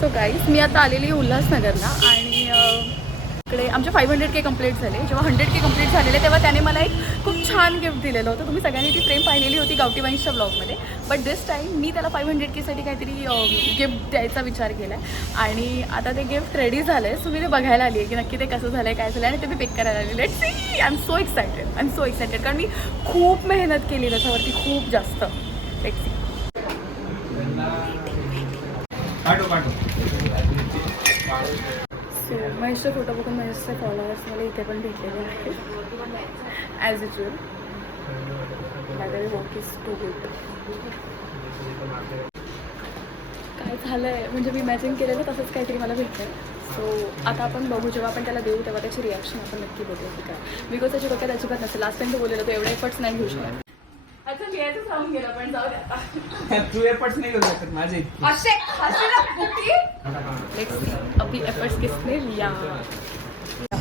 So guys मी आता आलेली उल्हासनगरला आणि इकडे आमचे 500K कंप्लीट झाले. जेव्हा 100K कंप्लीट झालेले तेव्हा त्याने मला एक खूप छान गिफ्ट दिलेलं होतं. तुम्ही सगळ्यांनी ती फ्रेम पाहिलेली होती गावठी वाईन्सच्या ब्लॉगमध्ये. बट दिस टाईम मी त्याला 500Kसाठी काहीतरी गिफ्ट द्यायचा विचार केला आहे आणि आता ते गिफ्ट रेडी झालं आहे. सो मी ते बघायला आली आहे की नक्की ते कसं झालं आहे, काय झालं आहे आणि ते मी पिक करायला आली. Let's see. I am so excited कारण मी खूप मेहनत केली त्याच्यावरती, खूप जास्त. Let's see. सो महेशचा फोटो बघून महेशचे फॉलोअर्स मला इथे पण भेटलेले आहेत ॲज युजल. माझ्या वॉक इज टू गुड. काय झालं आहे म्हणजे मी इमॅजिन केलेलं तसंच काहीतरी मला भेटलं आहे. सो आता आपण बघू, जेव्हा आपण त्याला देऊ तेव्हा त्याची रिॲक्शन आपण नक्की बघू की काय. बिकॉज त्याची डोक्यात अजिबात नसेल. लास्ट टाइम तो बोललेला तो एवढे एफर्ट्स नाही घेऊ शकत. अच्छा लिहायचं सांगून गेला पण जाऊ द्या. तू एफर्ट्स नाही करू शकत माझे. अभी एफर्ट्स किसने लिया.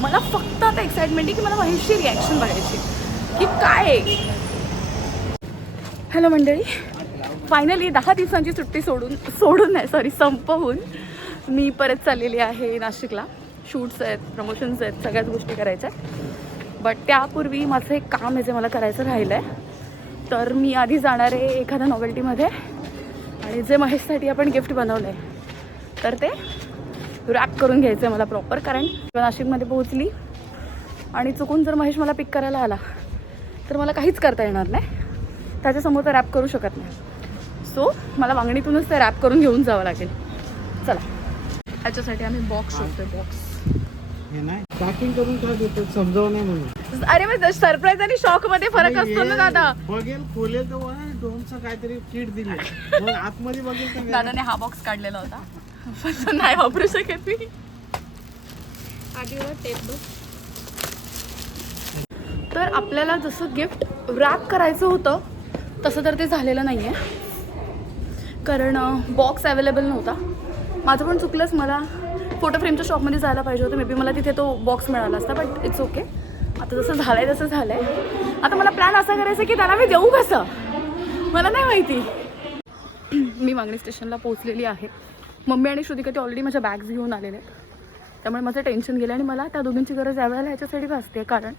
मला फक्त आता एक्साइटमेंट आहे की मला महेशची रिॲक्शन बघायची की काय. हॅलो मंडळी, फायनली 10 दिवसांची सुट्टी सोडून नाही सॉरी संपवून मी परत चाललेली आहे नाशिकला. शूट्स आहेत, प्रमोशन्स आहेत, सगळ्याच गोष्टी करायच्या आहेत. बट त्यापूर्वी माझं एक काम आहे जे मला करायचं राहिलं आहे. तर मी आधी जाणार आहे एखाद्या नॉवेल्टीमध्ये आणि जे महेशसाठी आपण गिफ्ट बनवलं आहे तर ते रॅप करून घ्यायचं आहे मला प्रॉपर. कारण नाशिकमध्ये पोहोचली आणि चुकून जर महेश मला पिक करायला आला तर मला काहीच करता येणार नाही. त्याच्यासमोर तर रॅप करू शकत नाही. सो मला वांगणीतूनच ते रॅप करून घेऊन जावं लागेल. चला, ह्याच्यासाठी आम्ही बॉक्स शोधतोय. बॉक्स हे नाही पॅकिंग करून काय देतो समजावं नाही म्हणून. अरे मग सरप्राईज आणि शॉक मध्ये फरक असतो ना दादा. बघेल खोलेल तेव्हा डोमचं काहीतरी किट दिले मग आतमध्ये बघेल तर दादाने हा बॉक्स काढलेला होता पण नाही वापरू शकत मी. आधी टेप. तर आपल्याला जसं गिफ्ट रॅप करायचं होतं तसं तर ते झालेलं नाही आहे कारण बॉक्स अवेलेबल नव्हता. माझं पण चुकलंच. मला फोटो फ्रेमच्या शॉपमध्ये जायला पाहिजे होतं. मे बी मला तिथे तो बॉक्स मिळाला असता. But it's okay. आता जसं झालं आहे तसं झालं आहे. आता मला प्लॅन असा करायचा की त्याला मी देऊ कसं मला नाही माहिती. मी वांगणी स्टेशनला पोहोचलेली आहे. मम्मी आणि श्रुतिका ते ऑलरेडी माझ्या बॅग्स घेऊन आलेले आहेत. त्यामुळे माझं टेन्शन गेलं आणि मला त्या दोघींची गरज यावेळेला ह्याच्यासाठी भासते कारण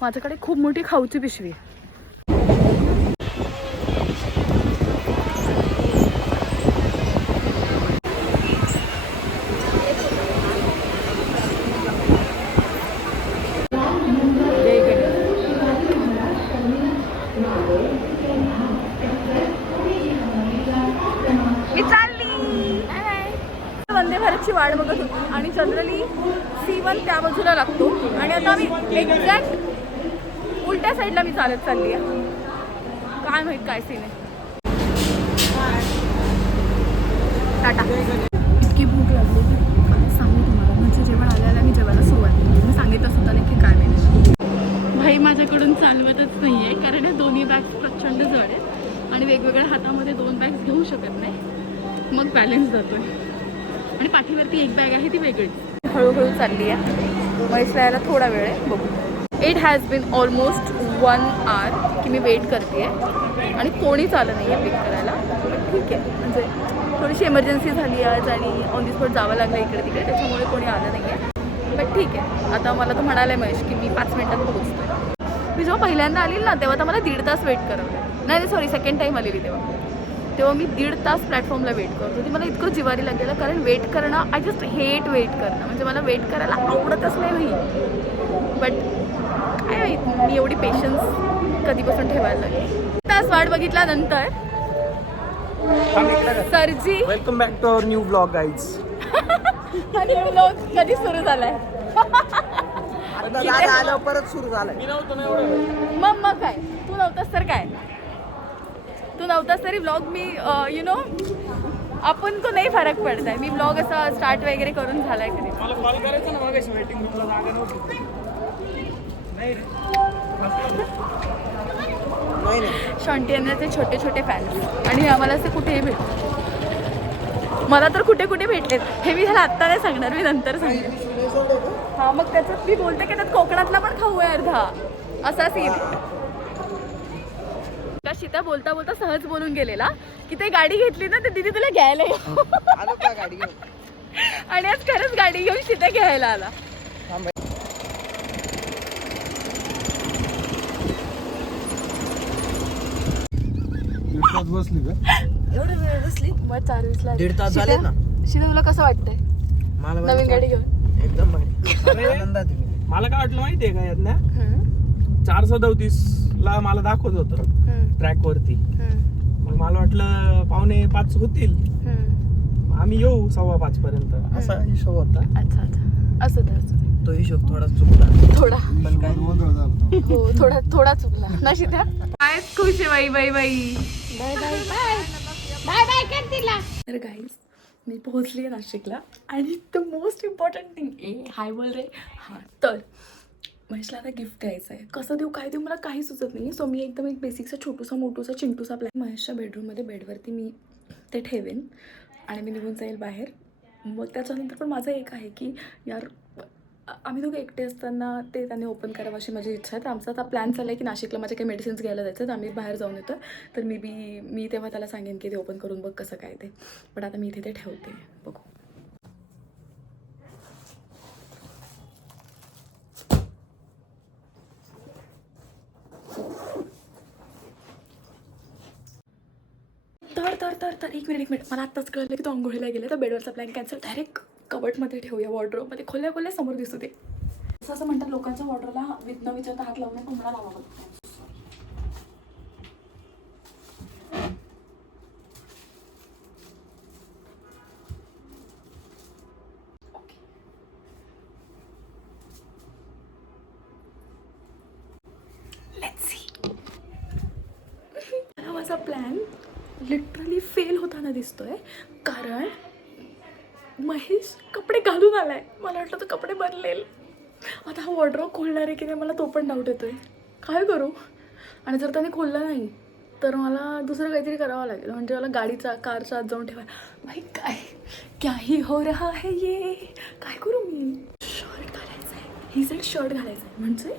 माझ्याकडे खूप मोठी खाऊची पिशवी आहे. वंदे भारतची वाट बघत होती आणि जनरली C1 त्या बाजूला लागतो आणि आता मी एक्झॅक्ट उलट्या साईडला मी चालत चालली आहे. काय माहीत काय सीन आहे. टाटा. इतकी भूक लागली आता सांगू तुम्हाला. म्हणजे जेवण आल्याला मी जेवायला सुरुवात केली. मी सांगितलं सुद्धा नाही की काय नाही. भाई माझ्याकडून चालवतच नाही आहे कारण हे दोन्ही बॅग्स प्रचंड जड आहेत आणि वेगवेगळ्या हातामध्ये 2 बॅग्स घेऊ शकत नाही. मग बॅलन्स जातोय आणि पाठीवरती एक बॅग आहे ती वेगळीच. हळूहळू चालली आहे. महेश यायला थोडा वेळ आहे, बघू. It has been almost 1 hour की मी वेट करते आहे आणि कोणीच आलं नाही आहे पिक करायला. ठीक आहे, म्हणजे थोडीशी इमर्जन्सी झाली आज आणि ऑन दी स्पॉट जावं लागलं इकडे तिकडे, त्याच्यामुळे कोणी आलं नाही आहे. बट ठीक आहे. आता मला तो म्हणाला आहे महेश की मी 5 मिनिटात पोहोचतो. मी जेव्हा पहिल्यांदा आली ना तेव्हा तर मला 1.5 तास वेट करावं. नाही सॉरी, सेकंड टाईम आलेली तेव्हा मी 1.5 तास प्लॅटफॉर्मला वेट करत होती. मला इतकं जिवारी लागलेलं कारण वेट करणं, आय जस्ट हेट वेट करणं. म्हणजे मला वेट करायला आवडतच नाही भाई. बट काय माहीत मी एवढी पेशन्स कधीपासून ठेवायला लागली. तास वाट बघितल्यानंतर सरजी welcome back to our new blog guys. आणि ब्लॉग कधी सुरू झालाय आलं परत सुरू झालाय. मग काय तू नव्हतास तर काय. तू नव्हतास तरी ब्लॉग मी यु नो आपण तो नाही फरक पडत आहे. मी ब्लॉग असा स्टार्ट वगैरे करून झालाय कधी. मला कॉल करायचं ना मागाशी वेटिंग ग्रुपला जागा नव्हती. नाही शॉन्टी यांचे छोटे छोटे फॅन्स आणि आम्हाला असे कुठेही भेटतात. मला तर कुठे कुठे भेटलेत हे मी ह्याला आत्ता नाही सांगणार, मी नंतर सांगेन. हां मग त्याच्यात मी बोलते की त्यात कोकणातला पण खाऊ आहे अर्धा असा सीन. सीता बोलता बोलता सहज बोलून गेलेला की ते गाडी घेतली ना ते दीदी तुला घ्यायला आलो का गाडी घेऊन. आणि आज खरंच गाडी घेऊन सीता घ्यायला आला. बसली का एवढी वेळ बसली? मग 4:20 दीड तास झाले ना. शिदा तुला कसं वाटतंय मला नवीन गाडी घेऊन? एकदम भारी. आनंदात आहे मी. मला काय वाटलं माहितीये का यातल्या 437 ला मला दाखवत होतं ट्रॅक वरती. मग मला वाटलं 4:45 होतील, आम्ही येऊ 4:15 पर्यंत असा हिशोब होता. अच्छा अच्छा, असं तर असं तो हिशोब थोडा चुकला थोडा. पण काय हो थोडा चुकला ना शिदा. काय खुश आहे बाई बाई बाई. Bye bye bye bye bye कर तिला. तर गाईज मी पोहोचली आहे नाशिकला आणि the most important thing hi बोल रे. हां, तर महेशला आता गिफ्ट द्यायचं आहे. कसं देऊ काय देऊ मला काही सुचत नाही. सो मी एकदम एक बेसिकचा छोटूसा मोठूसा चिंटूसा प्लॅन महेशच्या बेडरूममध्ये बेडवरती मी ते ठेवेन आणि मी निघून जाईल बाहेर. मग त्याच्यानंतर पण माझं एक आहे की यार आम्ही दोघे एकटे असताना ते त्याने ओपन करावं अशी माझी इच्छा आहे. तर आमचा आता प्लॅन चालला आहे की नाशिकला माझे काही मेडिसिन्स घ्यायला जायचं तर आम्ही बाहेर जाऊन येतो. तर मी तेव्हा त्याला सांगेन की ते ओपन करून बघ कसं काय ते. पण आता मी इथे ते ठेवते, बघू. तर एक मिनिट मला आत्ताच कळलं की तो आंघोळीला गेले. तर बेडवरचा प्लॅन कॅन्सल. डायरेक्ट कबटमध्ये ठेवूया, वॉर्डरोबमध्ये खोल्या समोर दिसू दे. असं म्हणतात लोकांच्या वॉर्डरोला न विचारता हात लावणे कोंबडा लावावा. माझा प्लॅन लिटरली फेल होताना दिसतोय कारण महेश कपडे घालून आलाय. मला वाटलं तर कपडे बदलेल. आता हा वॉर्डरोब खोलणार आहे की नाही मला तो पण डाऊट येतोय. काय करू? आणि जर त्याने खोलला नाही तर मला दुसरं काहीतरी करावं लागेल. म्हणजे मला कारच्या आत जाऊन ठेवायला. भाई काय क्याही हो रहा है ये. काय करू मी? शर्ट घालायचं आहे. ही साईड शर्ट घालायचं आहे म्हणजे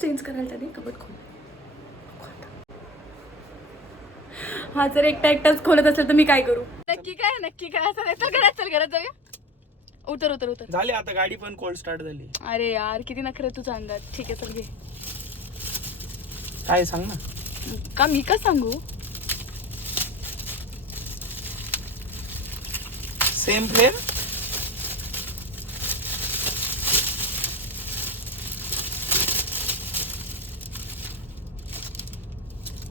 चेंज करायला त्याने कपड खोल. हा जर एकटाच खोलत असेल तर मी काय करू? नक्की काय असं नाही. चल घरात जाऊया. उतर झाली आता गाडी पण कोल्ड स्टार्ट झाली. अरे यार किती नखरे तुझ्या अंगात. ठीक आहे चल घे. काय सांग ना. का मी का सांगू? Same flame.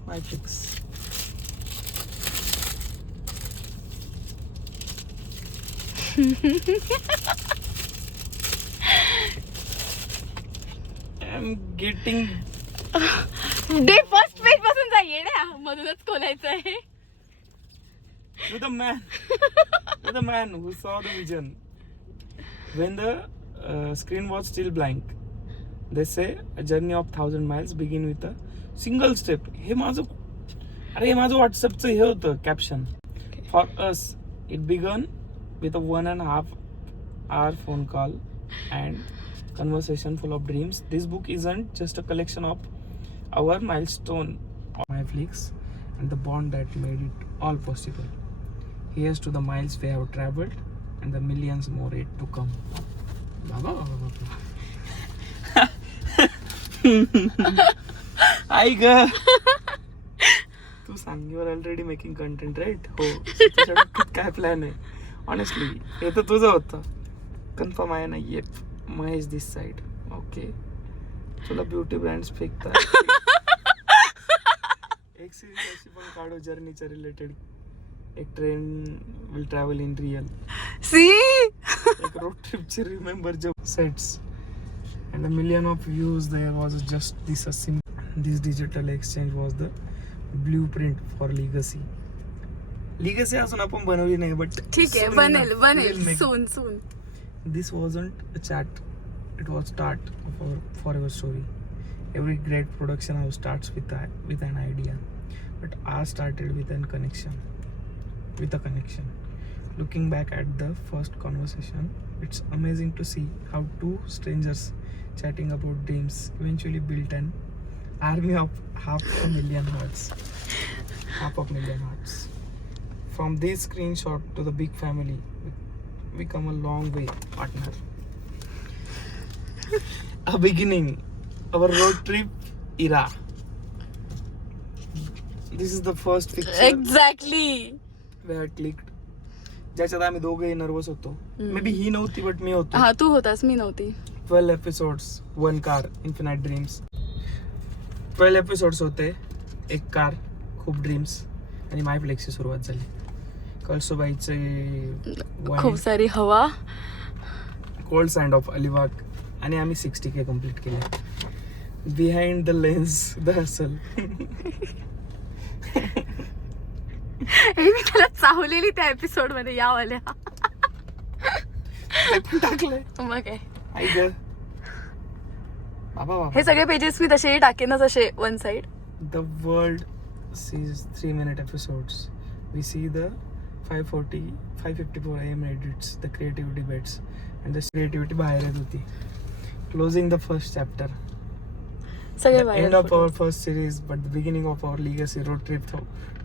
My fix. I'm getting day first page पासून जा येड्या. मधूनच खोलायचं आहे. You're the man who saw the vision when the screen was still blank. They say a journey of 1000 miles begin with a single step. हे माझं व्हॉट्सअपचं हे होतं caption. For us it began with a 1.5 hour phone call and conversation full of dreams. This book isn't just a collection of our milestone of Netflix and the bond that made it all possible. Here's to the miles we have traveled and the millions more yet to come. आई ग तू सांग. You are already making content right? हो. काय plan आहे? Honestly हे तर तुझं होतं. कन्फर्म आहे ना? येप महेश दिस साईड. ओके तुला ब्युटी ब्रँड्स फेकतात. एक सिरीज अशी पण काढू जर्नीच्या रिलेटेड. एक train will travel in real. एक रोड ट्रिपची रिमेंबर जब sets and a million of views. There was just this digital exchange was the blueprint for legacy असून आपण बनवली नाही बट ठीक आहे बनेल soon. This wasn't a chat, it was start of our forever story. Every great production house starts with an idea, but ours started with a connection. Looking back at the first conversation, it's amazing to see how two strangers chatting about dreams eventually built an army of half a million hearts. From this screenshot to the big family we come a long way, partner. A beginning, our road trip era. This is the first picture exactly. where I clicked. ज्याच्यात आम्ही दोघेही nervous होतो. May be ही नव्हती but मी होतो. हा तू होतास, मी नव्हती. 12 episodes, one car, infinite dreams. 12 episodes होते, एक कार, खूप ड्रीम्स आणि माय फ्लेक्सची सुरुवात झाली. कळसुबाईचे खूप सारी हवा. कोल्ड सँड ऑफ अलिबाग आणि आम्ही 60K कम्प्लीट केले. Behind the lens the hustle. मी त्याला चावलेली त्या एपिसोड मध्ये यावाल्या. टाकलंय मग काय, आई ग बाबा. हे सगळे पेजेस मी तसेही टाकेनच असे one side. The world sees 3-minute episodes. We see the 554 AM edits, the creativity bits, and the creativity बाहेर येत होती. Closing the first chapter. सगळे The end of बाहेर. our first series, but the beginning of our legacy road trip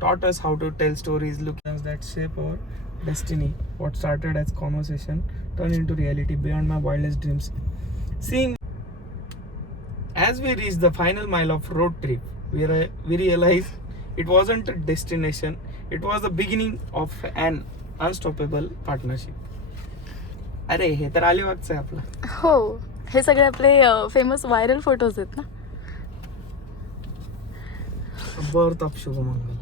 taught us how to tell stories, looking at that shape our destiny. What started as conversation turned into reality beyond my wildest dreams. Seeing as we reached the final mile of road trip, we realized it wasn't a destination, it was the beginning of an unstoppable partnership. अरे हे तर अलिबागचं आहे आपलं. हो, हे सगळे आपले famous viral photos आहेत ना. Birth of Shubhmangal.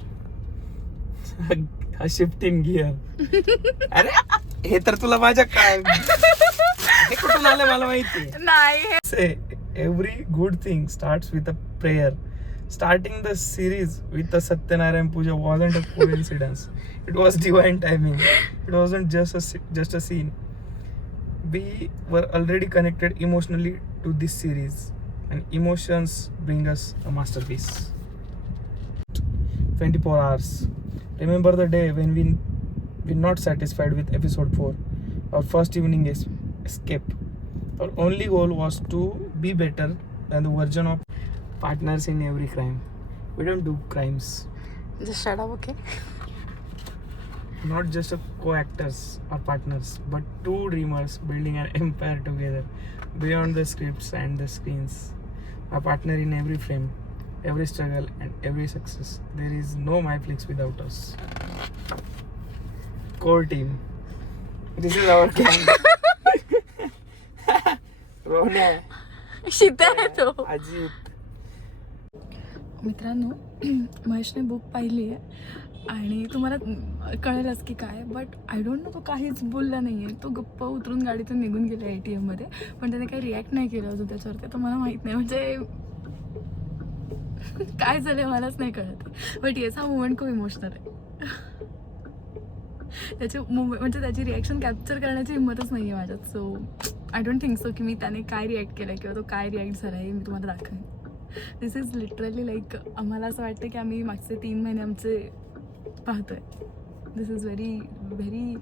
A shift in gear. अरे हे तर तुला माझ्या काय हे कुठून आलं मला माहिती नाही. say every good thing starts with a prayer. Starting the series with the Satyanarayan Puja wasn't a coincidence. It was divine timing. It wasn't just a scene. We were already connected emotionally to this series, and emotions bring us a masterpiece. 24 hours. Remember the day when we were not satisfied with episode 4, our first evening escape. Our only goal was to be better than the version of partners in every crime. We don't do crimes. Just shut up, okay? Not just a co-actors or partners, but two dreamers building an empire together beyond the scripts and the screens. A partner in every frame, every struggle and every success. There is no MyFlix without us. Core team. This is our gang. Rohna, शीता आहे तो. Ajit. मित्रांनो, महेशने book पाहिली आहे आणि तुम्हाला कळेलच की काय, बट आय डोंट नो, तो काहीच बोलला नाही आहे. तो गप्प उतरून गाडीतून निघून गेला ATM मध्ये, पण त्याने काही रिॲक्ट नाही केलं अजून त्याच्यावरती. तर मला माहीत नाही म्हणजे काय झालं मलाच नाही कळत. बट येस, हा मुवमेंट खूप इमोशनल आहे. त्याचे म्हणजे त्याची रिॲक्शन कॅप्चर करण्याची हिंमतच नाही आहे माझ्यात. So I don't think so की मी त्याने काय रिॲक्ट केलं किंवा तो काय रिॲक्ट झाला आहे मी तुम्हाला दाखवेन. दिस इज लिटरली लाईक, आम्हाला असं वाटतं की आम्ही मागचे 3 महिने आमचे पाहतोय. दिस इज व्हेरी व्हेरी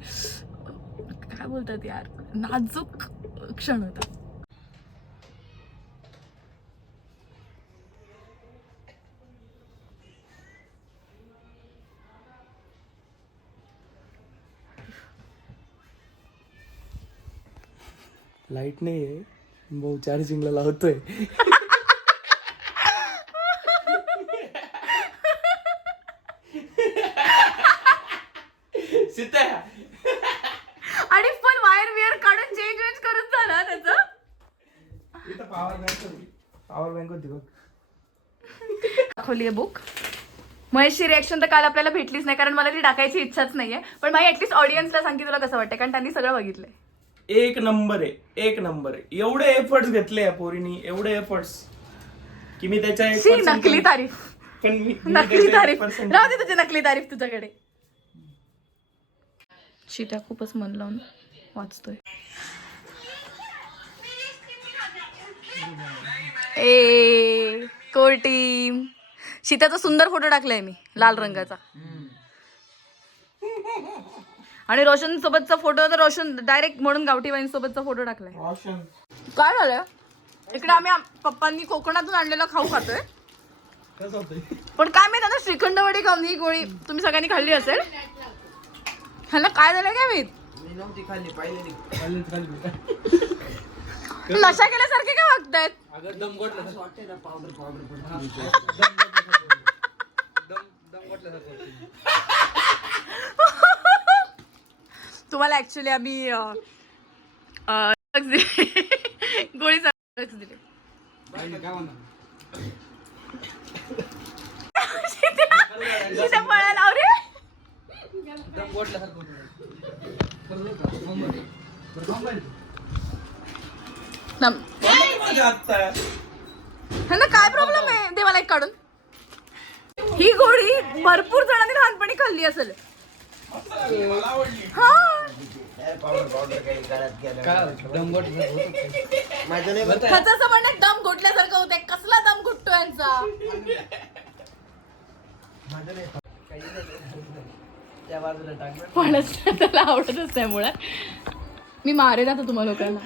काय बोलतात यार, नाजूक क्षण होता. लाईट नाही आहे, भाऊ चार्जिंगला लावतोय. आणि पण वायर वियर काढून चेंज करत झाला त्याचं. पॉवर बँक होती बघ. दाखवली बुक. महेशची रिॲक्शन तर काल आपल्याला भेटलीच नाही, कारण मला ती टाकायची इच्छाच नाहीये. पण माझी ऍटलीस्ट ऑडियन्सला सांग की तुला कसं वाटतं, कारण त्यांनी सगळं बघितलंय. एक नंबर आहे, एक नंबर आहे. एवढे एफर्ट्स घेतले या पोरीनी, एवढे एफर्ट्स की मी त्याच्या नकली तारीफ. नकली तारीफ राहू दे, तुझी नकली तारीफ तुझ्याकडे. शिट्या खूपच मन लावून वाचतोय. ए कोर टीम. शीताचा सुंदर फोटो टाकलाय मी, लाल रंगाचा. आणि रोशन सोबतचा फोटो तर रोशन डायरेक्ट म्हणून गावठी वाईन सोबतचा फोटो टाकलाय. काय झालं इकडे, आम्ही पप्पांनी कोकणातून आणलेला खाऊ खातोय. पण काय मी त्यांना श्रीखंड वडी खाऊन ही गोळी तुम्ही सगळ्यांनी खाल्ली असेल. ह्याला काय झालं काय माहित. मी नव्हती खाल्ली पाहिलेली. नशा केल्यासारखे काय वागतायत? असं वाटतंय ना पावडर तुम्हाला ऍक्च्युली आम्ही drugs दिले. गोळीचा drugs दिले. तिच्या फळा लाव रे. ह्यांना काय प्रॉब्लेम आहे? दे मला एक काढून. ही गोळी भरपूर जणांनी लहानपणी खाल्ली असेल. हा ह्याचं असं म्हणणं दम घोटल्यासारखं होतंय. कसला दम घुटतो यांचा? त्या बाजूला टाकलं. फणस त्याला आवडतच नाही मुळात. मी मारेन आता तुम्हा लोकांना.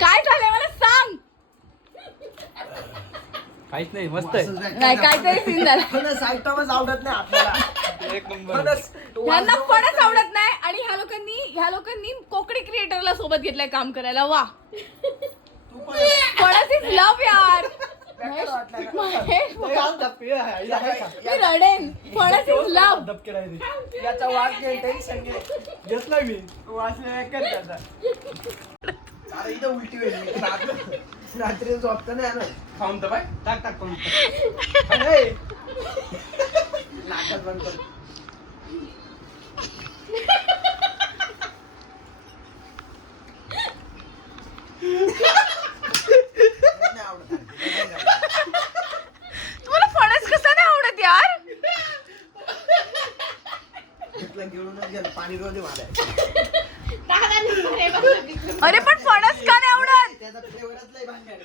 काय झालंय मला सांग. काहीच नाही, मस्त आहे. नाही काहीतरी सीन झाला. फणस आयटमच आवडत नाही आपल्याला. एक नंबर. फणस ह्यांना फणस आवडत नाही आणि ह्या लोकांनी कोकणी क्रिएटरला सोबत घेतलंय काम करायला. वा फणस इज लव्ह यार. महेश, मी रडेन. फणस इज लव्ह. याचा वास घे, टेन्शन घे. घेतला मी वास एकच त्याचा. अरे इथं उलटी होईल. रात्री झोपतं नाही ना. खाऊन तर बाय. टाक खाऊन. अरे नाकात बंद कर. तुम्हाला फणस कसा नाही आवडत यार? घेऊनच गेलं पाणी रोज मला. अरे पण फणस का नाही आवडत? त्याचा फ्लेवरच लय भांडण.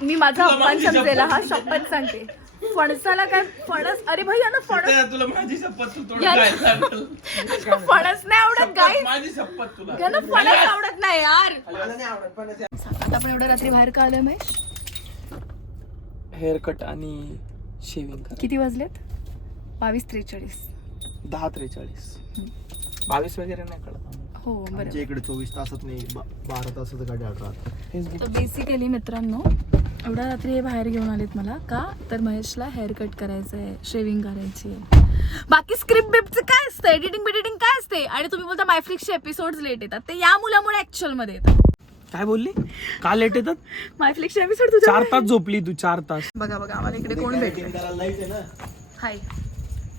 मी माझा अपमान समजेल हा. शपथ सांगते. फणसाला काय फणस? अरे भाई यांना फणस, तुला माझी शपथ, तू थोडं यांना फणस नाही आवडत गाईस. माझी शपथ तुला. यांना फणस आवडत नाही यार. मला नाही आवडत पण आता आपण एवढ्या रात्री बाहेर का आलोय महेश? हेअर कट आणि शेविंग करा. किती वाजलेत? 22:43. 10:43. 22 वगैरे नाही कळत. हो बरं. इकडे 24 तासात नाही 12 तासात गाडी राहतात. तर बेसिकली मित्रांनो एवढ्या रात्री हे बाहेर घेऊन आलेत मला का तर महेशला हेअर कट करायचं आहे, शेविंग करायची आहे. बाकी स्क्रिप्ट बिप्टचं काय असतं, एडिटिंग बिडिटिंग काय असते. आणि तुम्ही बोलता मायफ्लिक्सचे एपिसोड्स लेट येतात. ते या मुलामुळे ऍक्च्युअल मध्ये येतात. काय बोलली? का लेट येतात? मायफ्लिक्सचे एपिसोड तुझ्या 4 तास झोपली तू. 4 तास. बघा आम्हाला इकडे कोण भेटले. हाय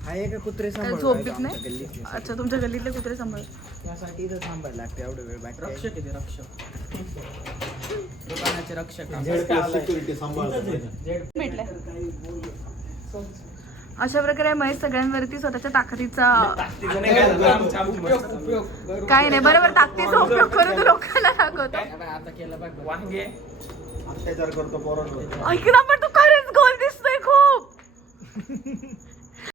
आहे का कुत्रे काय झोप बीप नाही? अच्छा तुमच्या गल्लीतले कुत्रे सांभाळ. त्यासाठी इथं थांबायला लागते एवढं वेळ. रक्षक येते रक्षक. दुकानाचे रक्षक भेटले. अशा प्रकारे महेश सगळ्यांवरती स्वतःच्या ताकदीचा काय नाही बरोबर ताकदीचा उपयोग करून लोकांना दाखवतो. आता केलं बघ. वांगे अत्याचार करतो पोरांवर. ऐक ना पण तू खरंच गोल दिसतोय खूप.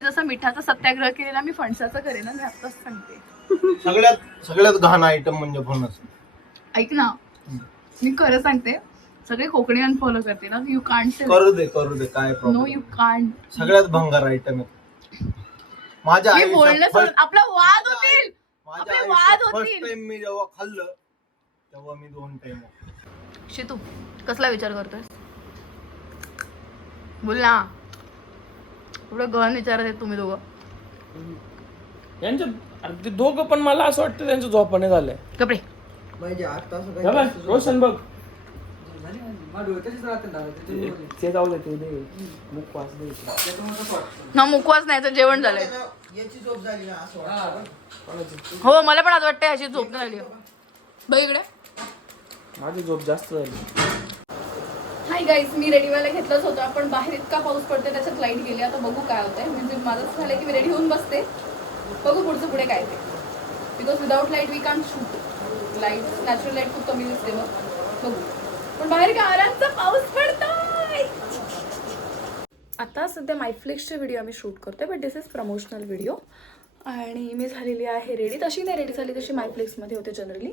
जसं मिठाचा सत्याग्रह केलेला मी फणसाचा करेन ना. मी आत्ताच सांगते. सगळ्यात घाण आयटम म्हणजे फणस. ऐक ना मी खरं सांगते सगळे कोकणीयन फॉलो करते ना. यू कांट से करू दे काय नो प्रॉब्लेम. You can't. सगळ्यात भंगार आयटम आहे. माझ्या मी बोलणं सोडून आपला वाद होतील. माझ्या आपले वाद आयुष्यात होतील. फर्स्ट टाइम मी जेव्हा खाल्लं तेव्हा मी 2 टाइम. शितू कसला विचार करतोय? बोल ना. एवढं गहन विचारत आहेत तुम्ही दोघं. यांच्या ते दोघं पण मला असं वाटतं त्यांचं झोपाने झालंय. कपडे म्हणजे आता रोशन बघ ते जाऊ दे. ते दे मुखवास दे. ना मुखवास नाही तर जेवण झालंय. याची झोप झाली ना असं वाटतं. हो मला पण आज वाटतं ह्याची झोप नाही झाली. बघ इकडे. माझी झोप जास्त झाली. हाय गाईज मी रेडी व्हायला घेतलंच होतं. आपण बाहेर इतका पाऊस पडतोय त्याच्यात लाईट गेली. आता बघू काय होतंय. म्हणजे माझं असं झालं की मी रेडी होऊन बसते. बघू पुढचं पुढे काय ते. Because without light we can't shoot. Light natural light खूप कमी दिसते मग बघू. पण बाहेर गारांचा पाऊस पडतोय. आता सध्या मायफ्लिक्सचे व्हिडिओ आम्ही शूट करतोय but this is promotional video. आणि मी झालेली आहे रेडी. तशी नाही रेडी झाली तशी मायफ्लिक्समध्ये होते जनरली.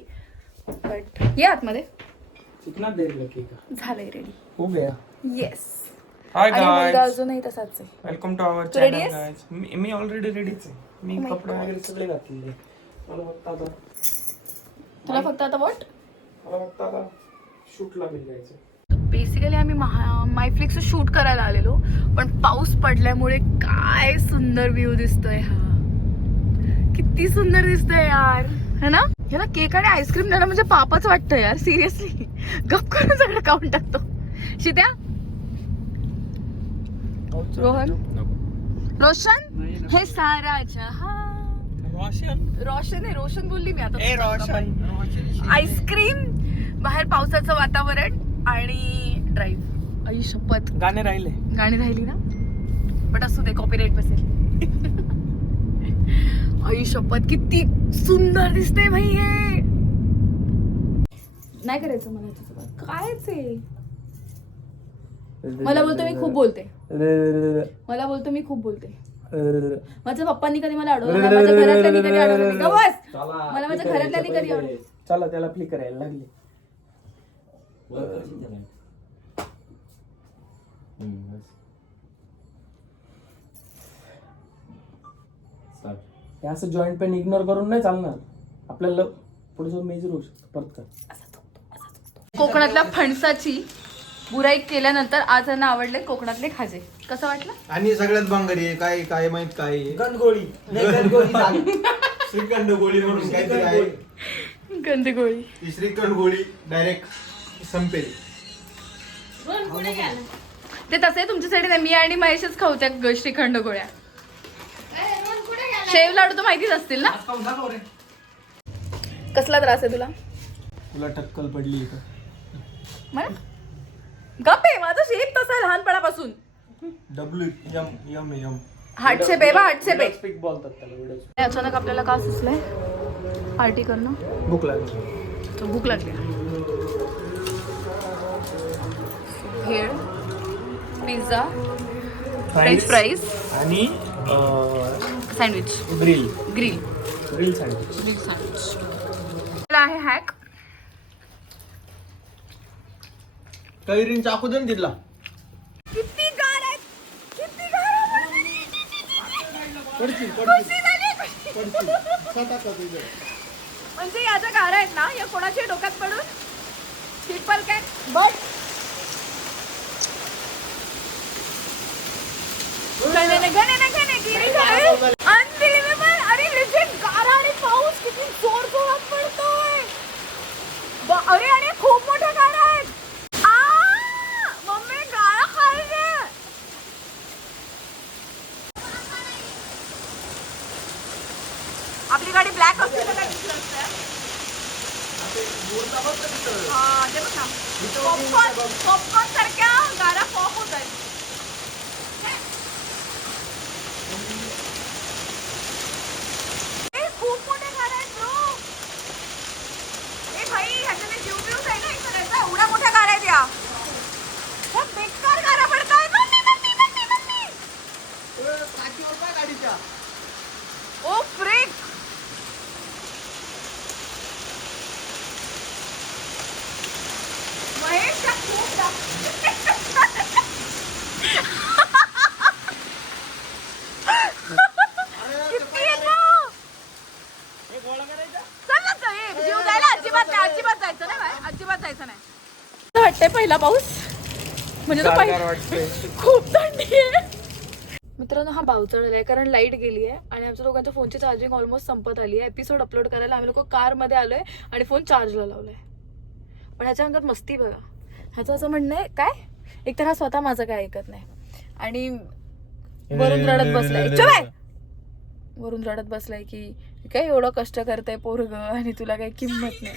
बट ये आतमध्ये. कितना देर लगेगा? झालंय रेडी. हो गया. येस हाय आणि मुलगा गाइस, अजूनही तसाच आहे. वेलकम टू आवर तू ready चॅनल आहेस? गाइस. मी ऑलरेडी रेडीच आहे. मी Oh my कपडे God. वगैरे सगळे घातलेले. मला फक्त आता तुला फक्त आता वॉट शूटला जायचं. बेसिकली आम्ही मायफ्लिक्स शूट करायला आलेलो, पण पाऊस पडल्यामुळे काय सुंदर व्ह्यू दिसतोय हा. किती सुंदर दिसतोय यार, है ना. ह्याला केक आणि आईस्क्रीम देणं म्हणजे पापच वाटतं यार, सिरियसली. गप करून सगळं खाऊन टाकतो. शित्या, रोहन, रोशन, हे सारा चहा. रोशन आहे, रोशन बोलली मी आता. आईस्क्रीम, बाहेर पावसाचं वातावरण आणि ड्राईव्ह. आई शपथ, गाणे राहिले. गाणी राहिली ना, बट असू दे, कॉपीराईट बसेल. आई शपथ, किती सुंदर दिसते भाई हे. नाही करायचं मला तुझं, कायच आहे. मला बोलतो मी खूप बोलते, मला बोलतो मी खूप बोलते. माझ्या पप्पांनी कधी मला अडवलं नाही, माझ्या घरातल्यांनी कधी अडवलं नाही. का बस, मला माझ्या घरातल्यांनी कधी अडवलं. चला त्याला फ्लिकर यायला लागली. हे असं जॉईंट पेन इग्नोर करून नाही चालणार. आपल्याला पुढे जाऊन मेजर होऊ शकतो. परत कर. कोकणातल्या फणसाची बुराई केल्यानंतर आज त्यांना आवडले कोकणातले खाजे. कसं वाटलं? आणि सगळ्यात भांगरी आहे, काय काय माहित काय आहे? गणगोळी नाही, गणगोळी सांग. श्रीखंड गोळी म्हणून काहीतरी आहे. गंदी गोळी. ती श्रीखंड गोळी डायरेक्ट संपेल. ते तसे तुमच्यासाठी नाही, मी आणि महेशच खाऊ त्या श्रीखंड गोळ्या. शेव लाडू तर माहितीच असतील ना. कसला त्रास आहे तुला? तुला टक्कल पडली का? मला गप आहे, माझा शेप तसा आहे लहानपणापासून. WM हाटशे पे बा, हाटशे पे. स्पीक बोलतात त्याला व्हिडिओ. अचानक आपल्याला का सुचलंय पार्टी करणं? भूक लागली. तर भूक लागली. भेळ, पिझ्झा, फ्रेंच फ्राईज आणि सँडविच, ग्रिल ग्रिल सँडविच. आहे हॅक. कैरीन चाकू देऊन दिला. किती गार आहेत, किती गार आहेत. म्हणजे या ज्या गार आहेत ना, या कोणाच्या डोक्यात पडून पिपल कॅन बट अनबिलिव्हेबल. अरे लिजिट गारा आणि पाऊस किती जोर जोरात पडतोय. अरे आणि खूप मोठ्या गारा आहेत. मम्मी गारा खायचे. आपली गाडी ब्लॅक असते तर काय दिसलं असतं. हा ते बघ ना, पॉपकॉर्न सारख्या गारा पॉप होत आहेत. खूप मोठ्या गारा आहेत ब्रो. ए भाई, ह्याच्याने जीव बिव आहे ना इकडे. एवढ्या मोठ्या गारा आहेत या. ह्या बेकार गारा पडतायत. मम्मी मम्मी मम्मी मम्मी. गाडीच्या ओ फ्रिक. महेश का खूप किती येतो. चल ना तर, ये जीव जायला अजिबात नाही, अजिबात जायचं नाही बाय, अजिबात जायचं नाही. वाटतंय पहिला पाऊस म्हणजे तो गार वाटतंय. खूप थंडी आहे. मित्रांनो, हा बावचळलेला आहे कारण लाईट गेली आहे आणि आमच्या दोघांच्या फोनची चार्जिंग ऑलमोस्ट संपत आली आहे. एपिसोड अपलोड करायला आम्ही लोक कारमध्ये आलोय आणि फोन चार्जला लावलाय. पण ह्याच्या अंगात मस्ती बघा. ह्याचं असं म्हणणं आहे काय, एकतर हा स्वतः माझं काय ऐकत नाही आणि वरून रडत बसलाय. चल आहे, वरून रडत बसलाय की काय एवढं कष्ट करताय पोरग आणि तुला काही किंमत नाही.